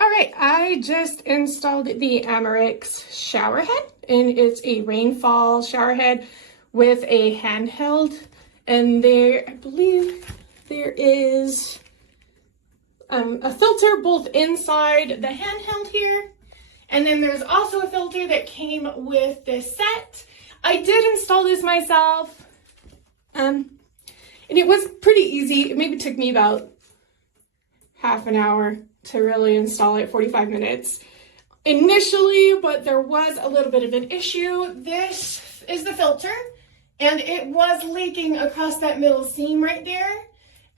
All right, I just installed the AMORIX Showerhead, and it's a Rainfall showerhead with a handheld. And there, I believe there is a filter both inside the handheld here, and then there's also a filter that came with this set. I did install this myself, and it was pretty easy. It maybe took me about half an hour to really install it, 45 minutes initially, but there was a little bit of an issue. This is the filter, and it was leaking across that middle seam right there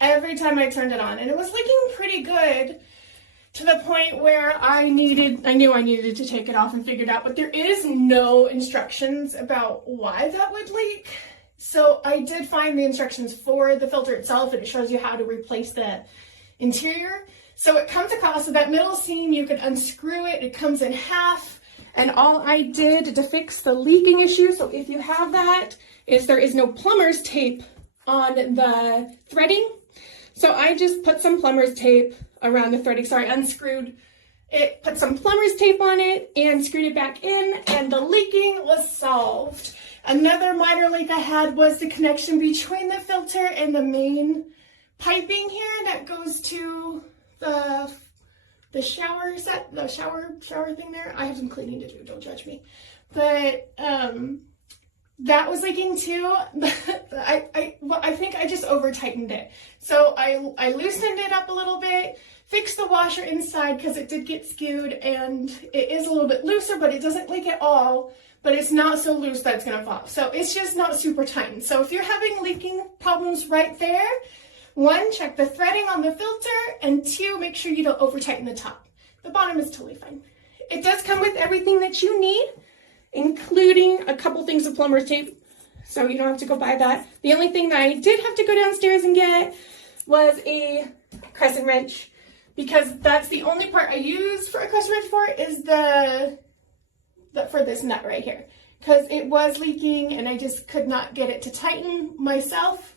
every time I turned it on, and it was leaking pretty good to the point where I knew I needed to take it off and figure it out, but there is no instructions about why that would leak. So I did find the instructions for the filter itself, and it shows you how to replace the interior. So it comes across, so that middle seam, you can unscrew it. It comes in half, and all I did to fix the leaking issue, so if you have that, is there is no plumber's tape on the threading. So I just put some plumber's tape around the threading. So I unscrewed it, put some plumber's tape on it, and screwed it back in, and the leaking was solved. Another minor leak I had was the connection between the filter and the main piping here that goes to the shower set, the shower thing there. I have some cleaning to do, don't judge me. But that was leaking too. I think I just over tightened it. So I loosened it up a little bit, fixed the washer inside because it did get skewed, and it is a little bit looser, but it doesn't leak at all. But it's not so loose that it's gonna fall. So it's just not super tightened. So if you're having leaking problems right there, 1, check the threading on the filter, and 2, make sure you don't over tighten the top. The bottom is totally fine. It does come with everything that you need, including a couple things of plumber's tape, so you don't have to go buy that. The only thing that I did have to go downstairs and get was a crescent wrench, because that's the only part I use for a crescent wrench for is for this nut right here, because it was leaking and I just could not get it to tighten myself.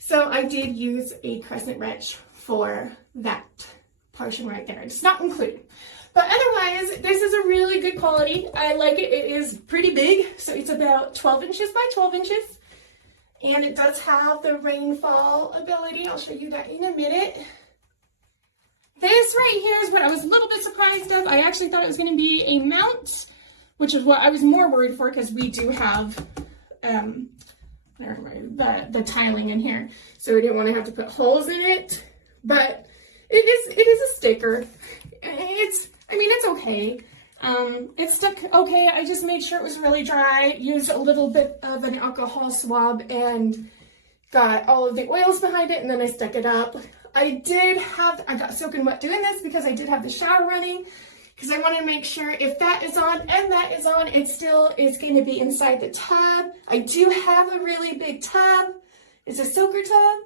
So I did use a crescent wrench for that portion right there. It's not included. But otherwise, this is a really good quality. I like it. It is pretty big. So it's about 12 inches by 12 inches. And it does have the rainfall ability. I'll show you that in a minute. This right here is what I was a little bit surprised of. I actually thought it was going to be a mount, which is what I was more worried for, because we do have the tiling in here, so we didn't want to have to put holes in it. But it is a sticker. It's okay. It stuck okay. I just made sure it was really dry, used a little bit of an alcohol swab and got all of the oils behind it, and then I stuck it up. I got soaking wet doing this because I did have the shower running, because I want to make sure if that is on and that is on, it still is going to be inside the tub. I do have a really big tub. It's a soaker tub,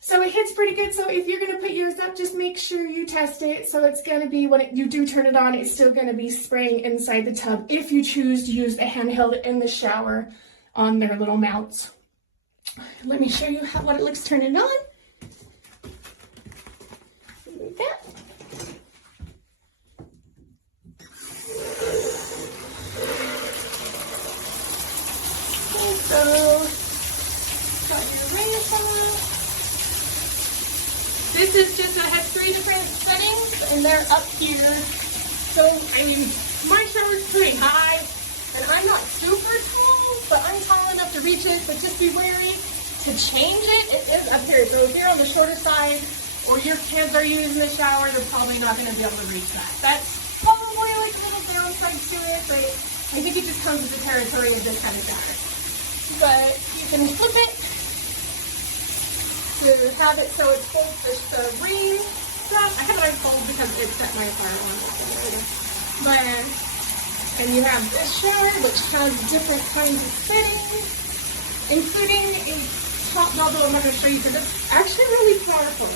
so it hits pretty good. So if you're going to put yours up, just make sure you test it. So it's going to be, when you do turn it on, it's still going to be spraying inside the tub if you choose to use the handheld in the shower on their little mounts. Let me show you what it looks turning on. Like that. So, got your Rainfall. This is just, I have 3 different settings, and they're up here. So, my shower's pretty high, and I'm not super tall, but I'm tall enough to reach it, but just be wary to change it. It is up here. So if you're on the shorter side, or your kids are using the shower, they're probably not going to be able to reach that. That's probably like a little downside to it, but I think it just comes with the territory of this kind of shower. But you can flip it to have it so it holds the rain stuff. I have it on cold because it set my fire on. But, and you have this shower, which has different kinds of settings, including a top nozzle. I'm not going to show you because it's actually really powerful.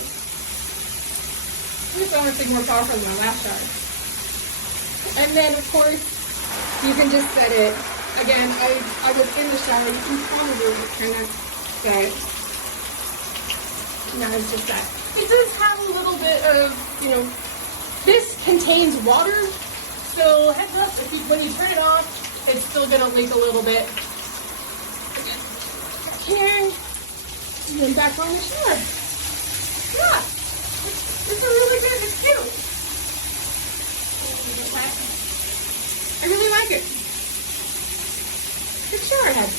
It's honestly more powerful than my last shower. And then, of course, you can just set it. Again, I was in the shower. You can probably kind of set. No, it's just that. It does have a little bit of, this can contains water, so heads up, when you turn it off, it's still gonna leak a little bit. Back here, and then back on the shower. Yeah, it's a really good, it's cute. I really like it. Good shower head.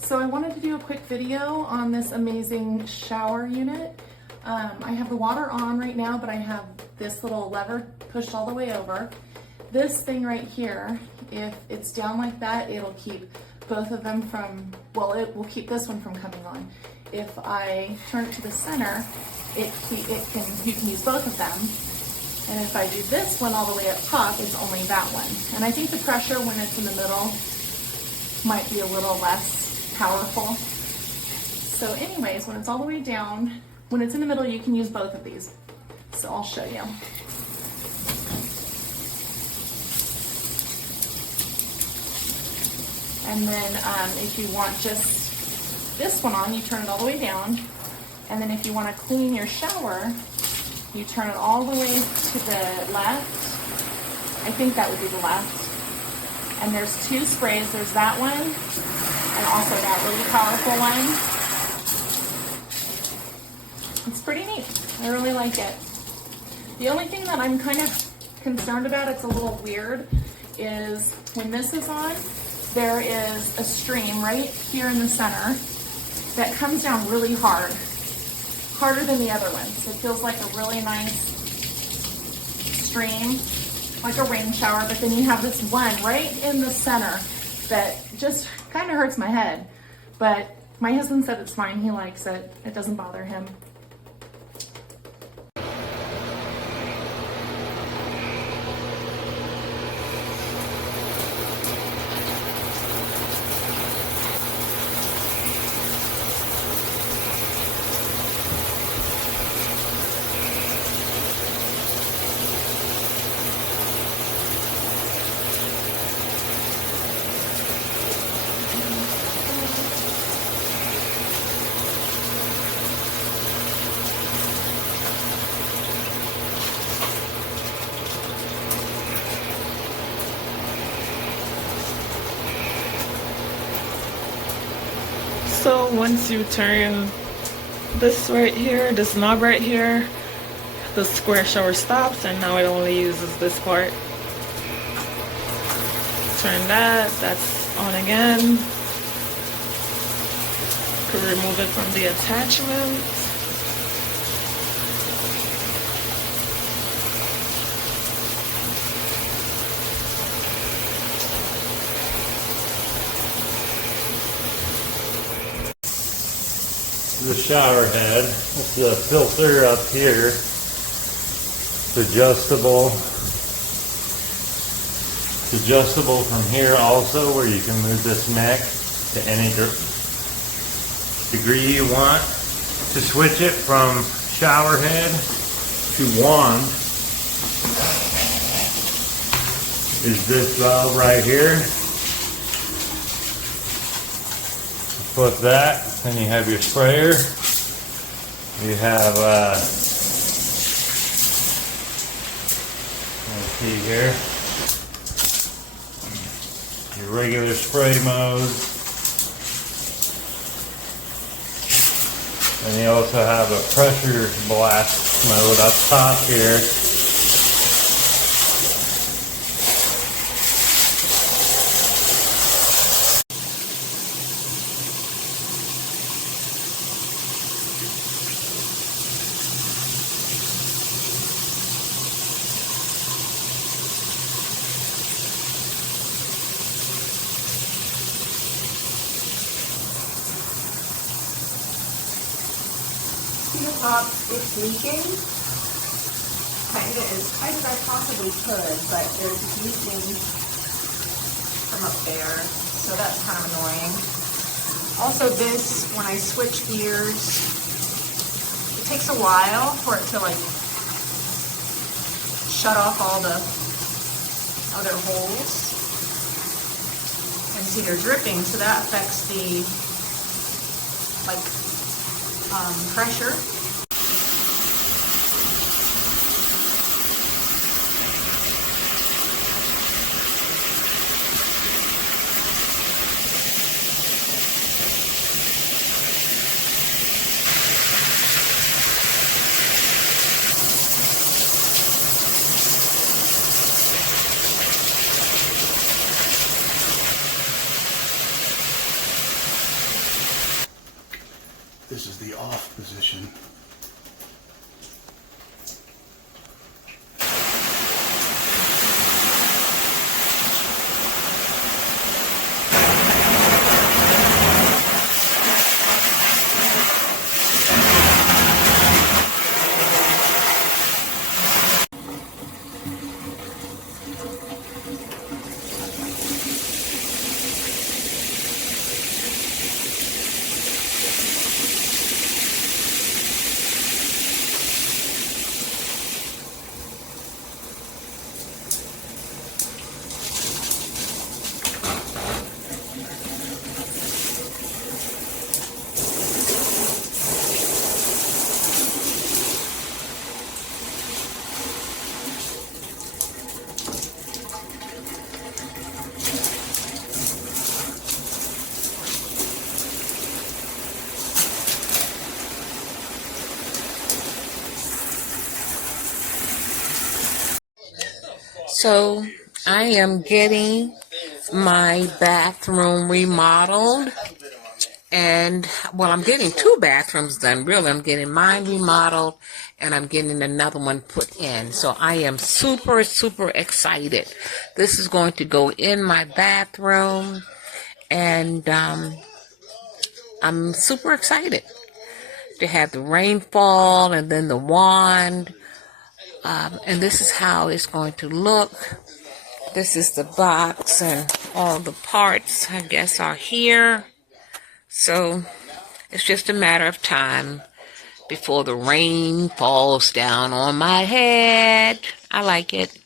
So I wanted to do a quick video on this amazing shower unit. I have the water on right now, but I have this little lever pushed all the way over. This thing right here, if it's down like that, it'll keep both of them from, well, it will keep this one from coming on. If I turn it to the center, you can use both of them. And if I do this one all the way up top, it's only that one. And I think the pressure when it's in the middle might be a little less powerful. So anyways, when it's all the way down, when it's in the middle, you can use both of these. So I'll show you. And then if you want just this one on, you turn it all the way down. And then if you want to clean your shower, you turn it all the way to the left. I think that would be the left. And there's two sprays. There's that one and also that really powerful one. It's pretty neat. I really like it. The only thing that I'm kind of concerned about, it's a little weird, is when this is on, there is a stream right here in the center that comes down really hard. Harder than the other ones. It feels like a really nice stream, like a rain shower, but then you have this one right in the center that just kind of hurts my head. But my husband said it's fine. He likes it. It doesn't bother him. So once you turn this right here, this knob right here, the square shower stops, and now it only uses this part. turn that's on again. Could remove it from the attachment. The shower head. It's the filter up here. It's adjustable. It's adjustable from here also, where you can move this neck to any degree you want. To switch it from shower head to wand is this valve right here. Flip that, then you have your sprayer. You have, let's see here, your regular spray mode. And you also have a pressure blast mode up top here. The top is leaking kind of as tight as I possibly could, but there's leaking from up there, so that's kind of annoying. Also this, when I switch gears, it takes a while for it to like shut off all the other holes. And see, they're dripping, so that affects the pressure. This is the off position. So I am getting my bathroom remodeled, and well, I'm getting 2 bathrooms done. Really, I'm getting mine remodeled and I'm getting another one put in. So I am super, super excited. This is going to go in my bathroom, and I'm super excited to have the Rainfall and then the wand. And this is how it's going to look. This is the box, and all the parts, I guess, are here. So it's just a matter of time before the rain falls down on my head. I like it.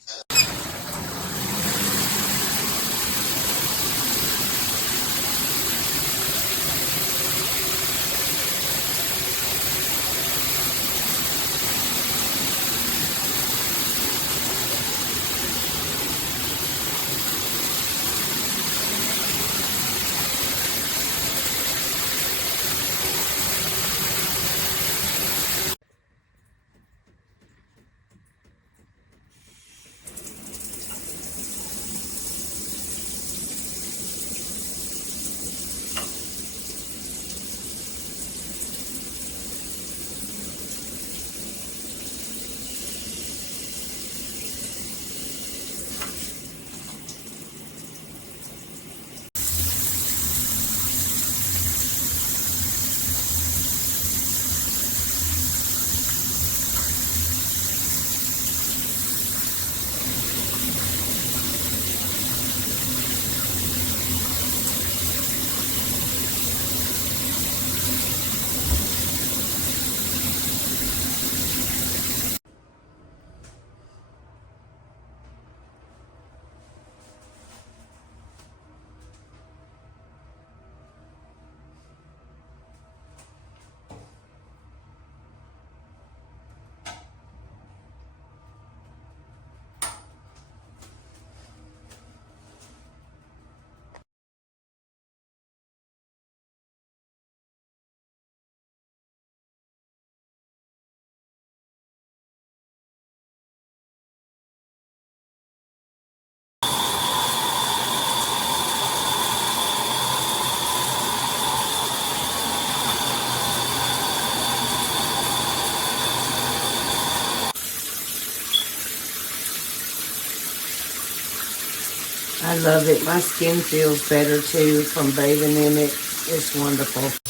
I love it. My skin feels better too from bathing in it. It's wonderful.